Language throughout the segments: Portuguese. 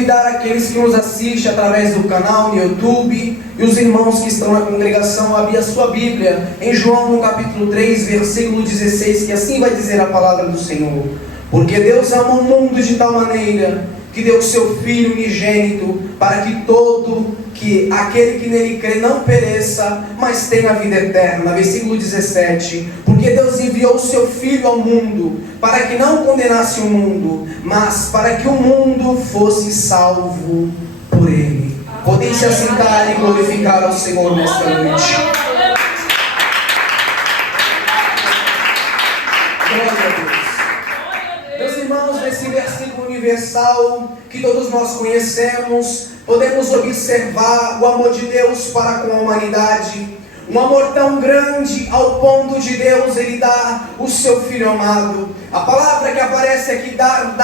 convidar aqueles que nos assistem através do canal no YouTube e os irmãos que estão na congregação a abrir a sua Bíblia em João no capítulo 3, versículo 16, que assim vai dizer a palavra do Senhor. Porque Deus ama o mundo de tal maneira que deu o seu Filho unigênito, para que aquele que nele crê não pereça, mas tenha a vida eterna. Versículo 17. Porque Deus enviou o seu Filho ao mundo, para que não condenasse o mundo, mas para que o mundo fosse salvo por ele. Podem se assentar e glorificar ao Senhor nesta noite. Glória a Deus. Meus irmãos, nesse versículo universal que todos nós conhecemos, podemos observar o amor de Deus para com a humanidade. Um amor tão grande ao ponto de Deus ele dar o seu Filho amado. A palavra que aparece aqui, dar,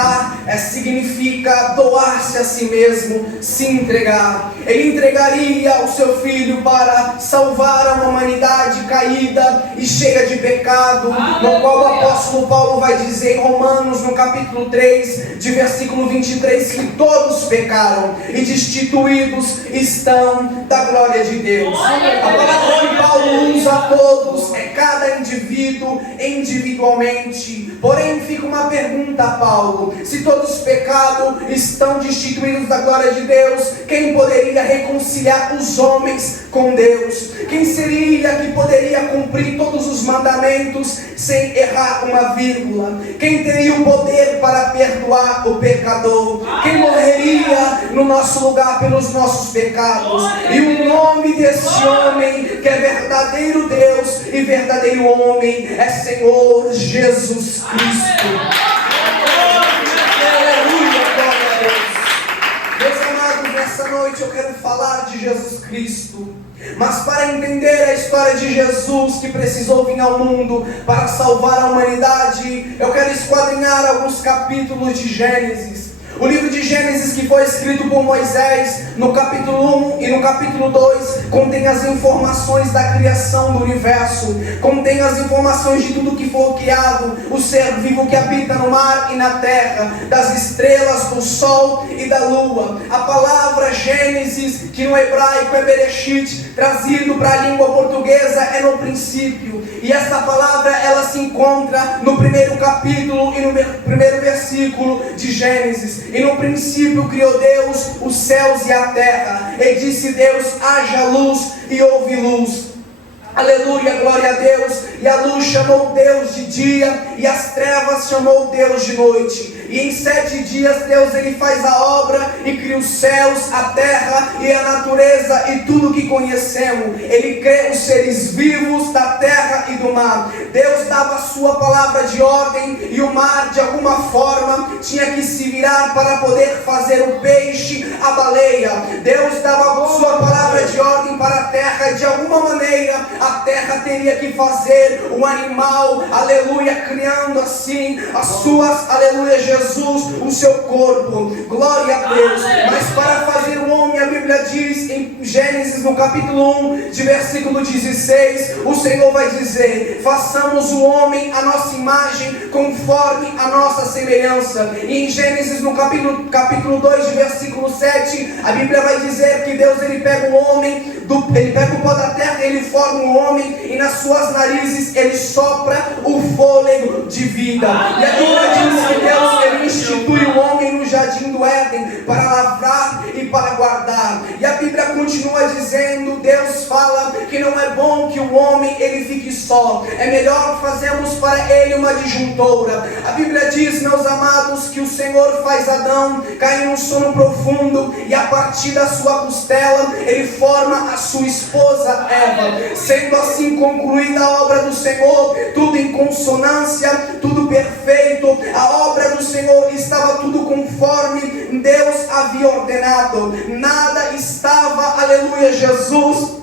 significa doar-se a si mesmo, se entregar. Ele entregaria o seu Filho para salvar a uma humanidade caída e cheia de pecado, no qual o apóstolo Paulo vai dizer em Romanos, no capítulo 3, de versículo 23, que todos pecaram e destituídos estão da glória de Deus. A palavra que Paulo usa a todos é cada indivíduo individualmente. Porém fica uma pergunta a Paulo: se todos pecaram, estão destituídos da glória de Deus, quem poderia reconciliar os homens com Deus? Quem seria que poderia cumprir todos os mandamentos sem errar uma vírgula? Quem teria o poder para perdoar o pecador? Quem morreria no nosso lugar pelos nossos pecados? E o nome desse homem, que é verdadeiro Deus e verdadeiro homem, é Senhor Jesus Cristo. Aleluia, glória a Deus. Meus amados, nessa noite eu quero falar de Jesus Cristo. Mas para entender a história de Jesus, que precisou vir ao mundo para salvar a humanidade, eu quero esquadrinhar alguns capítulos de Gênesis. O livro de Gênesis, que foi escrito por Moisés, no capítulo 1 e no capítulo 2, contém as informações da criação do universo, contém as informações de tudo que foi criado, o ser vivo que habita no mar e na terra, das estrelas, do sol e da lua. A palavra Gênesis, que no hebraico é Bereshit, trazido para a língua portuguesa, é no princípio. E essa palavra, ela se encontra no primeiro capítulo e no primeiro versículo de Gênesis. E no princípio criou Deus os céus e a terra. E disse Deus: haja luz, e houve luz. Aleluia, glória a Deus. E a luz chamou Deus de dia, e as trevas chamou Deus de noite. E em 7 dias Deus ele faz a obra e cria os céus, a terra e a natureza e tudo que conhecemos. Ele cria os seres vivos da terra e do mar. Deus dava a sua palavra de ordem, e o mar de alguma forma tinha que se virar para poder fazer o peixe, a baleia. Deus dava a sua palavra de ordem para a terra, e de alguma maneira a terra teria que fazer o animal, aleluia, criando assim as suas, aleluia, Jesus, o seu corpo, glória a Deus. Mas para fazer o homem, a Bíblia diz em Gênesis no capítulo 1, de versículo 16, o Senhor vai dizer: façamos o homem a nossa imagem, conforme a nossa semelhança. E em Gênesis no capítulo 2, de versículo 7, a Bíblia vai dizer que Deus ele pega o homem, ele pega o pó da terra, ele forma o homem, e nas suas narizes ele sopra o fôlego de vida. E a Bíblia diz que Deus ele institui o homem no jardim do Éden para lavrar e para guardar. E a Bíblia continua dizendo, Deus fala que não é bom que o homem ele fique só, é melhor fazermos para ele uma disjuntora. A Bíblia diz, meus amados, que o Senhor faz Adão cair num sono profundo, e a partir da sua costela ele forma a sua esposa Eva. Sendo assim concluída a obra do Senhor, tudo em consonância, tudo perfeito, a obra do Senhor estava tudo conforme Deus havia ordenado. Nada estava, aleluia, Jesus,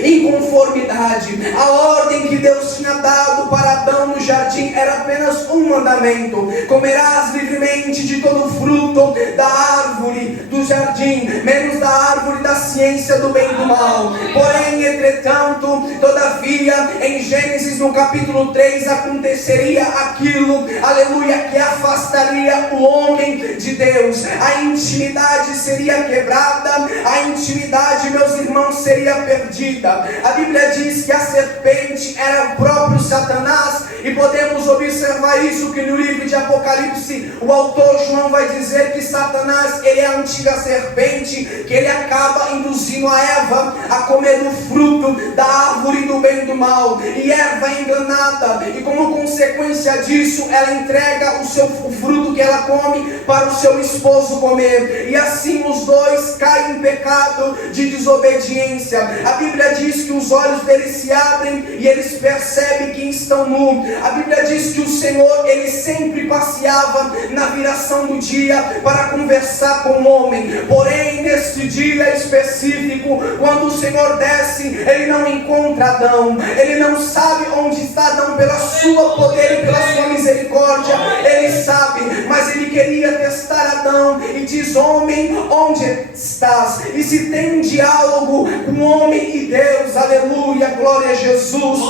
em conformidade. A ordem que Deus tinha dado para Adão no jardim era apenas um mandamento: comerás livremente de todo fruto da árvore do jardim, menos da árvore da ciência do bem e do mal. Porém, entretanto, todavia, em Gênesis no capítulo 3, aconteceria aquilo, aleluia, que afastaria o homem de Deus. A intimidade seria quebrada, a intimidade, meus irmãos, seria perdida. A Bíblia diz que a serpente era o próprio Satanás, e podemos observar isso que no livro de Apocalipse o autor João vai dizer que Satanás, ele é a antiga serpente, que ele acaba induzindo a Eva a comer do fruto da árvore do bem e do mal, e Eva é enganada, e como consequência disso, ela entrega o fruto que ela come para o seu esposo comer, e assim os dois caem em pecado de desobediência. A Bíblia diz que os olhos deles se abrem e eles percebem que estão nus. A Bíblia diz que o Senhor, ele sempre passeava na viração do dia para conversar com o homem. Porém, neste dia específico, quando o Senhor desce, ele não encontra Adão. Ele não sabe onde está Adão pela sua poder e pela sua misericórdia. Ele sabe, mas ele queria testar Adão e diz: homem, onde estás? E se tem um diálogo com homem e Deus, aleluia, glória a Jesus.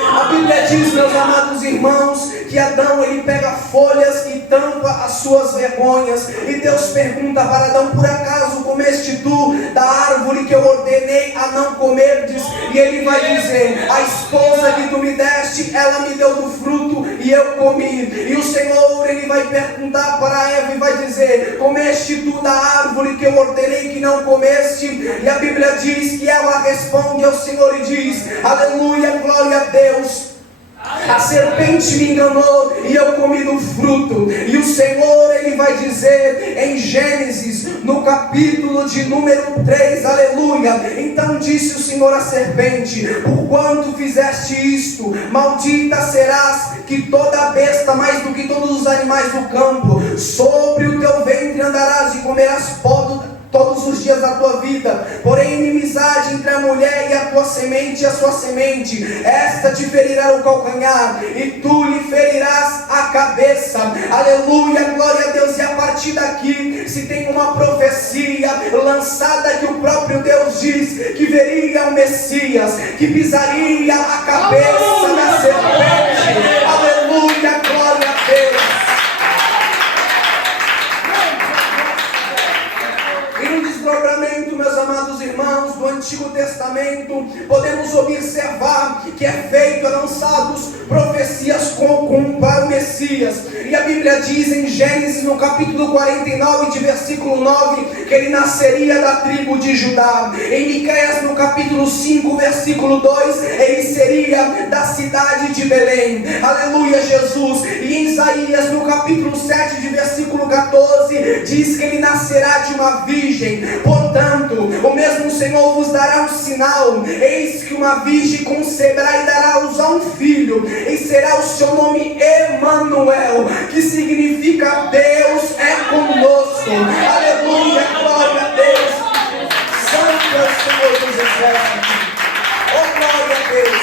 A Bíblia diz, meus amados irmãos, que Adão, ele pega folhas e tampa as suas vergonhas, e Deus pergunta para Adão: por acaso comeste tu da árvore que eu ordenei a não comerdes? E ele vai dizer: a esposa que tu me deste, ela me deu do fruto e eu comi. E o Senhor, ele vai perguntar para Eva e vai dizer: comeste tu da árvore que eu ordenei que não comeste? E a Bíblia diz que ela responde ao Senhor e diz: aleluia, glória a Deus, a serpente me enganou e eu comi do fruto. E o Senhor, ele vai dizer em Gênesis, no capítulo de número 3, aleluia: então disse o Senhor à serpente: porquanto fizeste isto, maldita serás que toda besta, mais do que todos os animais do campo. Sobre o teu ventre andarás e comerás pó todos os dias da tua vida. Porém, inimizade entre a mulher e a tua semente e a sua semente, esta te ferirá o calcanhar e tu lhe ferirás a cabeça. Aleluia, glória a Deus. E a partir daqui se tem uma profecia lançada que o próprio Deus diz que veria o Messias, que pisaria a cabeça da serpente. Aleluia, glória a Deus. Meus amados irmãos, do Antigo Testamento, podemos observar que é feito, lançados profecias para o Messias. E a Bíblia diz em Gênesis, no capítulo 49, de versículo 9, que ele nasceria da tribo de Judá. Em Miqueias, no capítulo 5, versículo 2, ele seria da cidade de Belém. Aleluia, Jesus. E em Isaías, no capítulo 7, de versículo 14, diz que ele nascerá de uma virgem. Portanto, o mesmo Senhor vos dará um sinal: eis que uma virgem conceberá e dará à luz a um filho, e será o seu nome Emanuel, que significa Deus é conosco. Aleluia, glória a Deus. Santo é o Senhor dos exércitos. Oh, glória a Deus.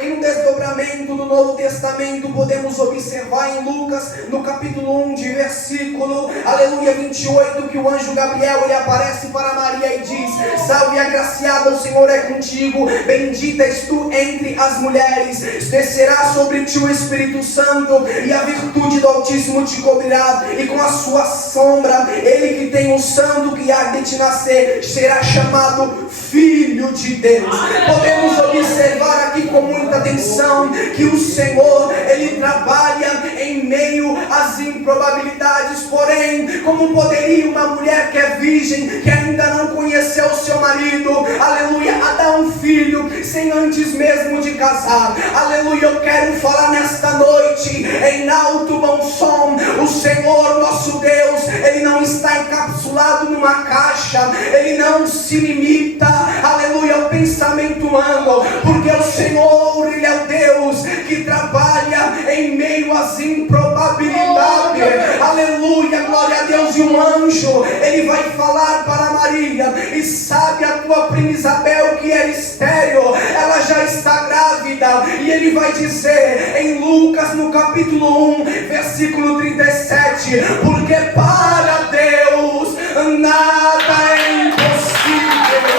Em um desdobramento do Novo Testamento, podemos observar em Lucas, no capítulo 1, de versículo, aleluia, 28, que o anjo Gabriel, ele aparece para Maria e diz: salve, agraciada, o Senhor é contigo, bendita és tu entre as mulheres, descerá sobre ti o Espírito Santo, e a virtude do Altíssimo te cobrirá, e com a sua sombra, ele que tem o santo que há de te nascer, será chamado Filho de Deus. Podemos observar aqui com muita atenção que o Senhor, ele trabalha em meio às improbabilidades. Porém, como poderia uma mulher que é virgem, que ainda não conheceu o seu marido, aleluia, a dar um filho sem antes mesmo de casar? Aleluia, eu quero falar nesta noite em alto bom som: o Senhor nosso Deus, ele não está encapsulado numa caixa, ele não se limita, aleluia, ao pensamento humano, porque o Senhor, ele é o Deus que trabalha em meio às improbabilidades. Aleluia, glória a Deus. E um anjo, ele vai falar para Maria: e sabe a tua prima Isabel que é estéril, ela já está grávida, e ele vai dizer em Lucas, no capítulo 1, versículo 37, porque para Deus nada é impossível.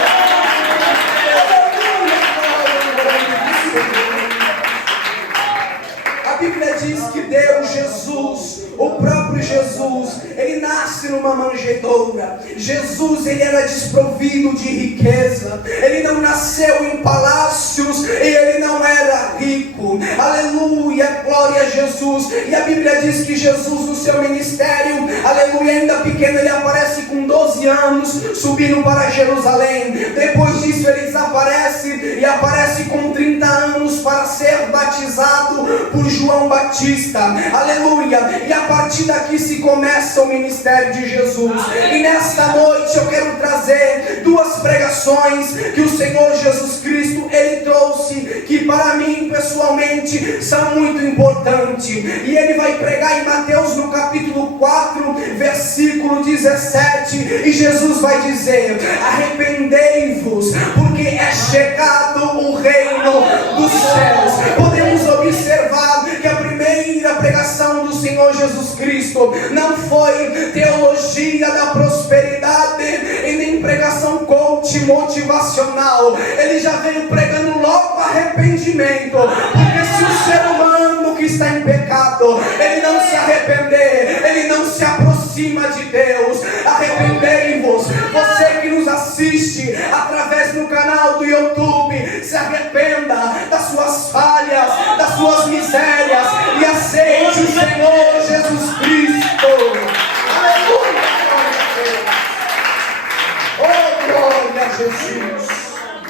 A Bíblia diz que Deus, Jesus, o próprio Jesus, ele nasce numa manjedoura. Jesus, ele era desprovido de riqueza. Ele não nasceu em palácios e ele não era rico. Aleluia, glória a Jesus. E a Bíblia diz que Jesus, no seu ministério, aleluia, ainda pequeno, ele aparece com 12 anos, subindo para Jerusalém. Depois disso ele desaparece e aparece com 30 anos para ser batizado por João Batista. Aleluia. E a partir daqui se começa o ministério de Jesus. E nesta noite eu quero trazer duas pregações que o Senhor Jesus Cristo, ele trouxe, que para mim pessoalmente são muito importantes. E ele vai pregar em Mateus no capítulo 4, versículo 17, e Jesus vai dizer: arrependei-vos, porque é chegado o reino dos céus. Podemos observar que a primeira pregação do Senhor Jesus Cristo não foi teologia da prosperidade e nem pregação coach motivacional. Ele já veio pregando logo arrependimento, porque se o ser humano que está em pecado, ele não se arrepender, ele não se aproxima de Deus. Arrependei-vos. Você que nos assiste através do canal do YouTube, se arrependa das suas falhas, das suas misérias e aceite o Senhor Jesus Cristo. Aleluia! Oh, glória a Jesus!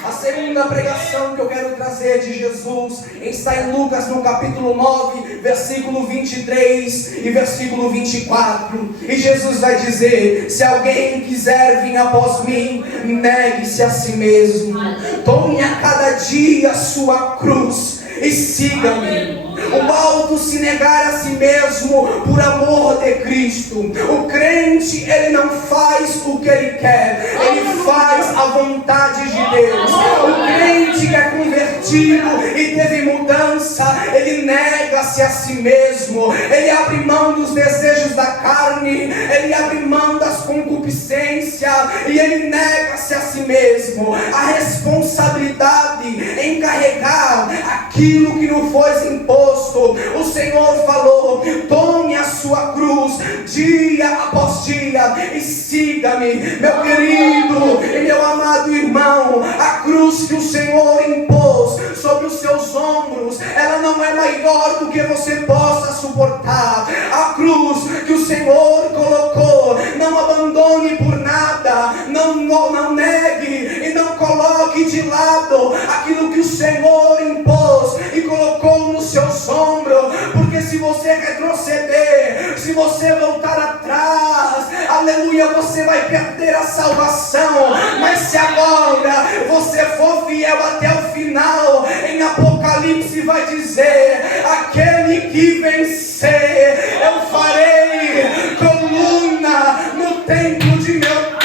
A segunda pregação que eu quero trazer de Jesus está em Lucas no capítulo 9, versículo 23 e versículo 24. E Jesus vai dizer: se alguém quiser vir após mim, negue-se a si mesmo, tome a cada dia a sua cruz e siga-me. O baldo se negar a si mesmo por amor de Cristo. O crente, ele não faz o que ele quer, ele faz a vontade de Deus. O crente que é convertido e teve mudança, ele nega-se a si mesmo. Ele abre mão dos desejos da carne, ele abre mão das concupiscências e ele nega-se a si mesmo. A responsabilidade em carregar aquilo que não foi imposto. O Senhor falou: tome a sua cruz dia após dia e siga-me. Meu querido e meu amado irmão, a cruz que o Senhor impôs sobre os seus ombros, ela não é maior do que você possa suportar. A cruz que o Senhor colocou, não abandone por nada, não negue e não coloque de lado aquilo que o Senhor impôs e colocou nos seus ombros, porque se você retroceder, se você voltar atrás, aleluia, você vai perder a salvação. Mas se agora você for fiel até o final, em Apocalipse vai dizer: aquele que vencer, eu farei coluna no templo de meu Deus.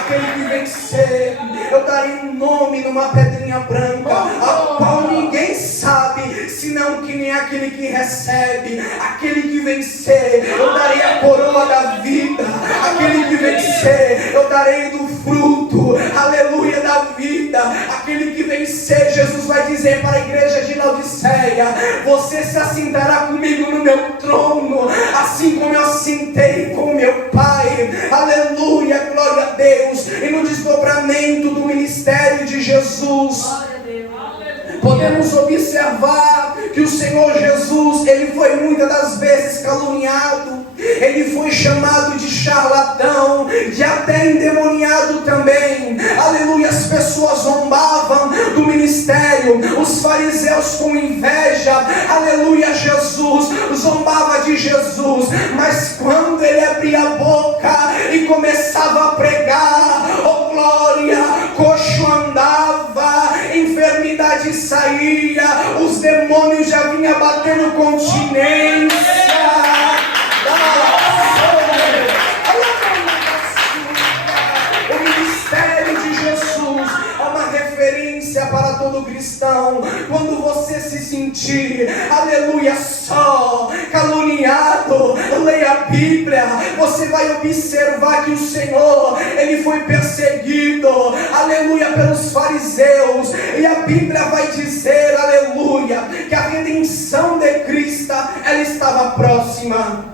Aquele que vencer, eu darei um nome numa pedrinha branca, a qual ninguém sabe, senão que nem aquele que recebe. Aquele que vencer, eu darei a coroa da vida. Aquele que vencer, eu darei do fruto, aleluia, da vida. Aquele que vencer, Jesus vai dizer para a igreja de Laodiceia: você se assentará comigo no meu trono, assim como eu assentei com meu Pai. Aleluia, glória a Deus. E no desdobramento do ministério de Jesus, podemos observar que o Senhor Jesus, ele foi muitas das vezes caluniado, ele foi chamado de charlatão, de até endemoniado também. Aleluia, as pessoas zombavam do ministério, os fariseus com inveja, aleluia, Jesus zombava de Jesus, mas quando ele abria a boca e começava a pregar, oh glória, coxo andava, enfermidade saía, os demônios já vinham batendo continência. O todo cristão, quando você se sentir, aleluia, só, caluniado, leia a Bíblia, você vai observar que o Senhor, Ele foi perseguido, aleluia, pelos fariseus, e a Bíblia vai dizer, aleluia, que a redenção de Cristo, ela estava próxima.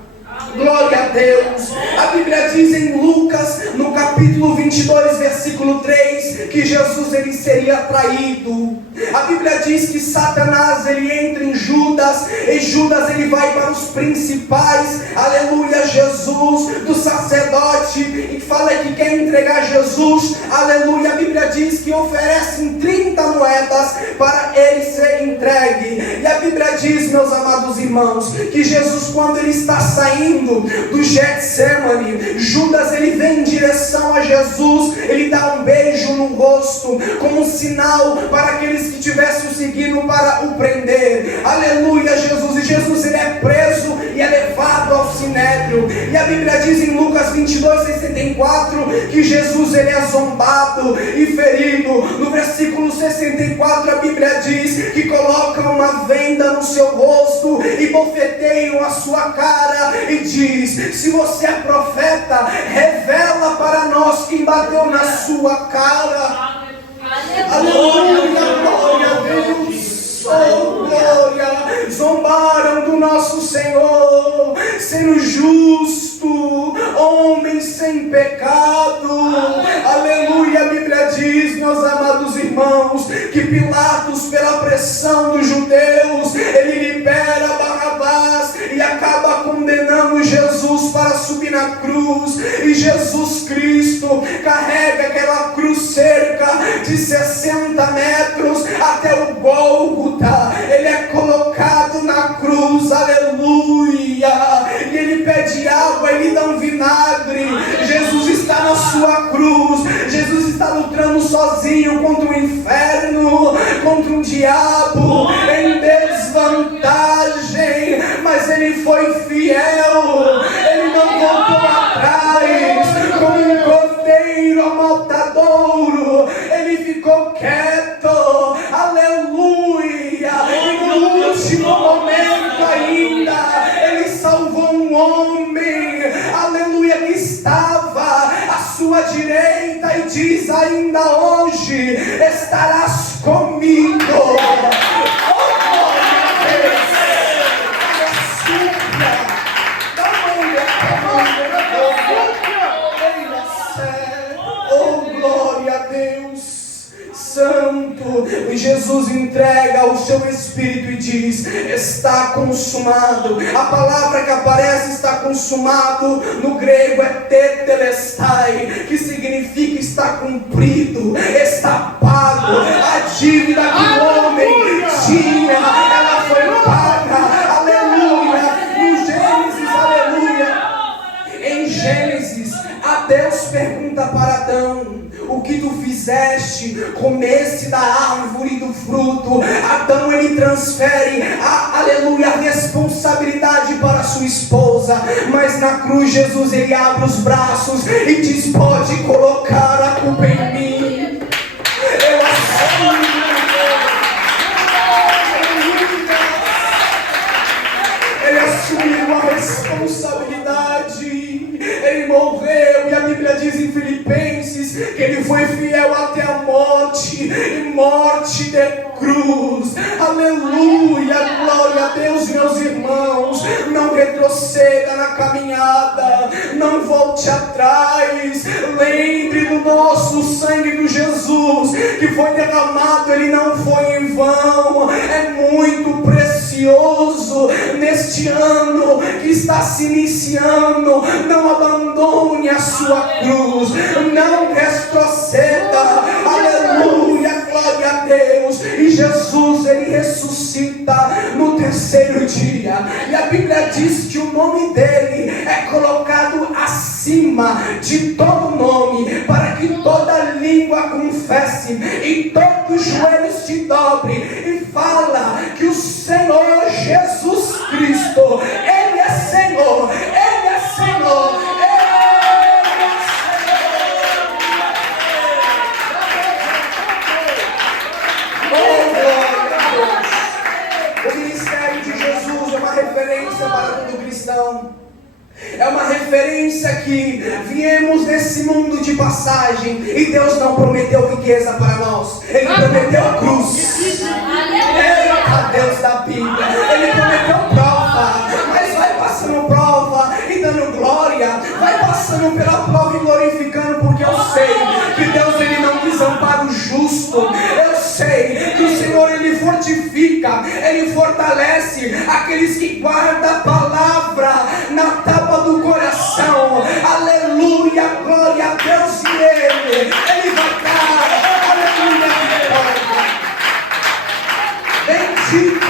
Glória a Deus. A Bíblia diz em Lucas, no capítulo 22, versículo 3, que Jesus ele seria traído. A Bíblia diz que Satanás ele entra em Judas, e Judas ele vai para os principais, aleluia, Jesus, do sacerdote, e fala que quer entregar Jesus, aleluia. A Bíblia diz que oferecem 30 moedas para ele ser entregue. E a Bíblia diz, meus amados irmãos, que Jesus, quando ele está saindo do Getsemane, Judas ele vem em direção a Jesus, ele dá um beijo no rosto, como um sinal para aqueles que tivessem o seguindo para o prender, aleluia, Jesus, e Jesus ele é preso e é levado ao Sinédrio, e a Bíblia diz em Lucas 22:64, que Jesus ele é zombado e ferido. No versículo 64 a Bíblia diz que colocam uma venda no seu rosto e bofeteiam a sua cara e diz: se você é profeta, revela para nós quem bateu na sua cara. Aleluia, glória a Deus, oh glória. Zombaram do nosso Senhor, sendo justo, homem sem pecado. Aleluia, a Bíblia diz, meus amados irmãos, que Pilatos, pela pressão dos judeus, ele libera Barrabás e acaba condenando Jesus para subir na cruz. E Jesus Cristo carrega aquela cruz cerca de 60 metros até o Gólgota. Ele é colocado na cruz, aleluia, e ele pede água, ele dá um vinagre. Jesus está na sua cruz, Jesus está lutando sozinho contra o inferno, contra o diabo, em desvantagem, mas ele foi fiel, ele não voltou atrás, como um cordeiro amoltadouro, ele ficou quieto, aleluia, e no último momento ainda, ele salvou um homem, aleluia, que estava à sua direita e diz: ainda hoje estarás comigo. Santo, e Jesus entrega o seu Espírito e diz: está consumado. A palavra que aparece está consumado no grego é tetelestai, que significa está cumprido, está pago. A dívida que o homem tinha, ela foi paga, aleluia. No Gênesis, aleluia, em Gênesis, a Deus pergunta para Adão: o que tu fizeste? Comeste da árvore do fruto. Adão ele transfere aleluia, a responsabilidade para sua esposa, mas na cruz Jesus ele abre os braços e diz: pode colocar a culpa em mim, eu assumo. Ele assumiu a responsabilidade, ele morreu, e a Bíblia diz em Filipenses que ele foi fiel até a morte, e morte de cruz. Aleluia, glória a Deus, meus irmãos. Não retroceda na caminhada, não volte atrás. Lembre do nosso sangue do Jesus que foi derramado, ele não foi em vão, é muito precioso. Neste ano que está se iniciando, não abandone a sua cruz, não retroceda, aleluia, glória a Deus. E Jesus ele ressuscita no terceiro dia, e a Bíblia diz que o nome dele é colocado acima de todo nome, para que toda língua confesse e todos os joelhos se dobrem, e fala que o Senhor Jesus Cristo, ele é Senhor, ele é Senhor, ele é Senhor. Oh, viemos nesse mundo de passagem, e Deus não prometeu riqueza para nós, Ele prometeu a cruz. Eita Deus da Bíblia, Ele prometeu prova, mas vai passando prova e dando glória, vai passando pela prova e glorificando, porque eu sei que Deus Ele não desampara o justo, eu sei que o Senhor Ele fortifica, Ele fortalece aqueles que guardam a palavra na tábua do coração. Aleluia, glória a Deus, e Ele vai dar, aleluia, vitória. Bendito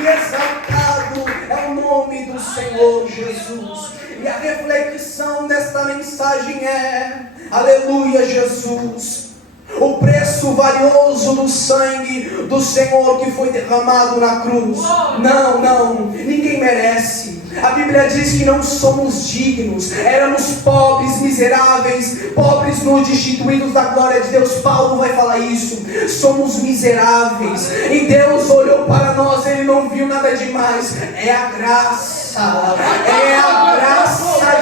e exaltado é o nome do Senhor Jesus. E a reflexão desta mensagem é: aleluia, Jesus, o preço valioso do sangue do Senhor que foi derramado na cruz. Não, ninguém merece. A Bíblia diz que não somos dignos, éramos pobres, miseráveis, pobres, nus, destituídos da glória de Deus. Paulo vai falar isso, somos miseráveis, e Deus olhou para nós, Ele não viu nada demais, é a graça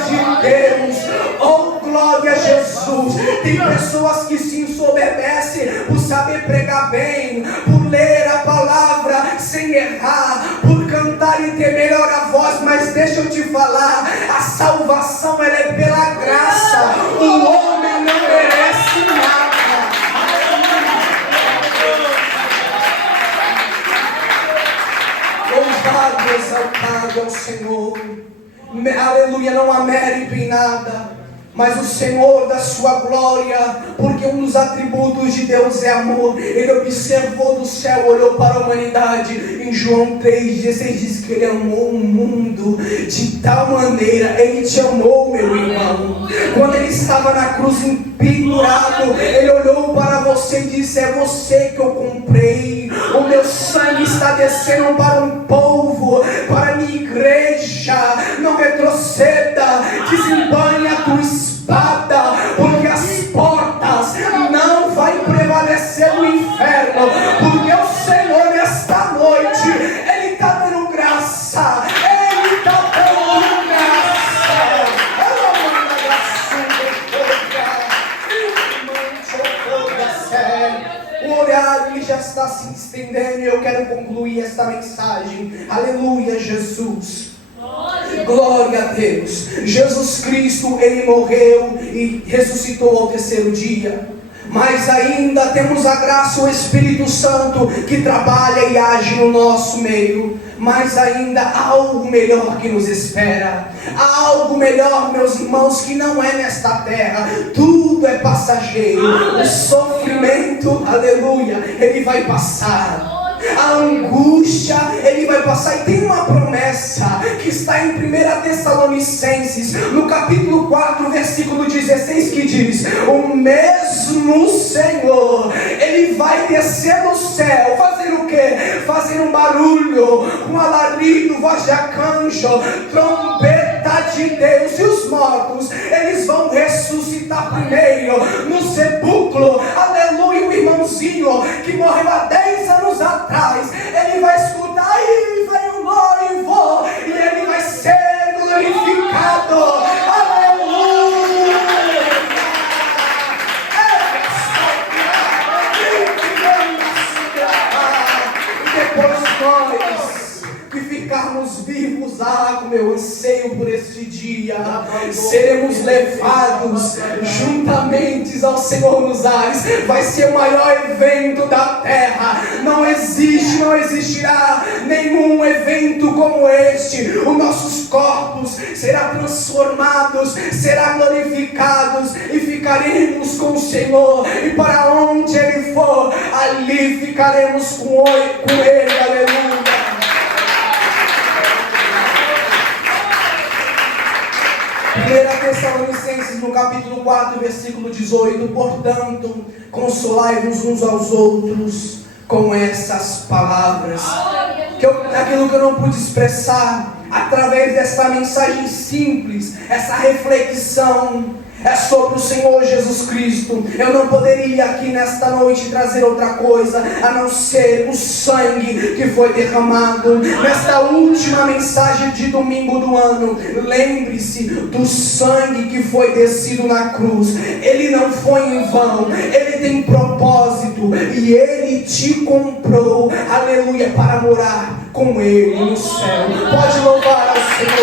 de Deus. Oh, glória a Jesus. Tem pessoas que se ensoberbecem por saber pregar bem, por ler a palavra sem errar, por cantar e ter melhor a voz, mas deixa eu te falar, a salvação ela é pela graça, o homem não merece nada. Louvado, exaltado é o Senhor. Aleluia, não há mérito em nada, mas o Senhor da sua glória, porque um dos atributos de Deus é amor. Ele observou do céu, olhou para a humanidade. Em João 3,16 diz que Ele amou o mundo de tal maneira. Ele te amou, meu irmão. Quando Ele estava na cruz pendurado, Ele olhou para você e disse: é você que eu comprei. O meu sangue está descendo para um povo, para a minha igreja. Não retroceda, desembanhe a tua espada, porque as portas não vai prevalecer no inferno, porque o Senhor esta noite, Ele está dando graça, Ele está dando graça. O olhar Ele já está se estendendo, e eu quero concluir esta mensagem. Aleluia, Jesus. Glória a Deus. Jesus Cristo, Ele morreu e ressuscitou ao terceiro dia. Mas ainda temos a graça, o Espírito Santo, que trabalha e age no nosso meio. Mas ainda há algo melhor que nos espera. Há algo melhor, meus irmãos, que não é nesta terra. Tudo é passageiro. O sofrimento, aleluia, ele vai passar. A angústia, ele vai passar. E tem uma promessa que está em 1 Tessalonicenses, no capítulo 4, versículo 16, que diz: o mesmo Senhor, Ele vai descer do céu, fazer o quê? Fazer um barulho, um alarido, voz de arcanjo, trombeta de Deus, e os mortos, eles vão ressuscitar primeiro no sepulcro. Aleluia. O irmãozinho que morreu há 10 anos atrás, ele vai escutar: e vem o noivo, e ele vai ser glorificado. Aleluia. E depois nós que ficarmos vivos, como eu anseio por este dia, seremos levados juntamente ao Senhor nos ares. Vai ser o maior evento da terra. Não existe, não existirá nenhum evento como este. Os nossos corpos serão transformados, serão glorificados, e ficaremos com o Senhor. E para onde Ele for, ali ficaremos com Ele. Aleluia. 1 Tessalonicenses, no capítulo 4, versículo 18: portanto, consolai-vos uns aos outros com essas palavras. Aquilo que eu não pude expressar através dessa mensagem simples, essa reflexão, É sobre o Senhor Jesus Cristo. Eu não poderia aqui nesta noite trazer outra coisa a não ser o sangue que foi derramado. Nesta última mensagem de domingo do ano, lembre-se do sangue que foi descido na cruz. Ele não foi em vão, ele tem propósito e ele te comprou, aleluia, para morar com ele no céu. Pode louvar ao Senhor.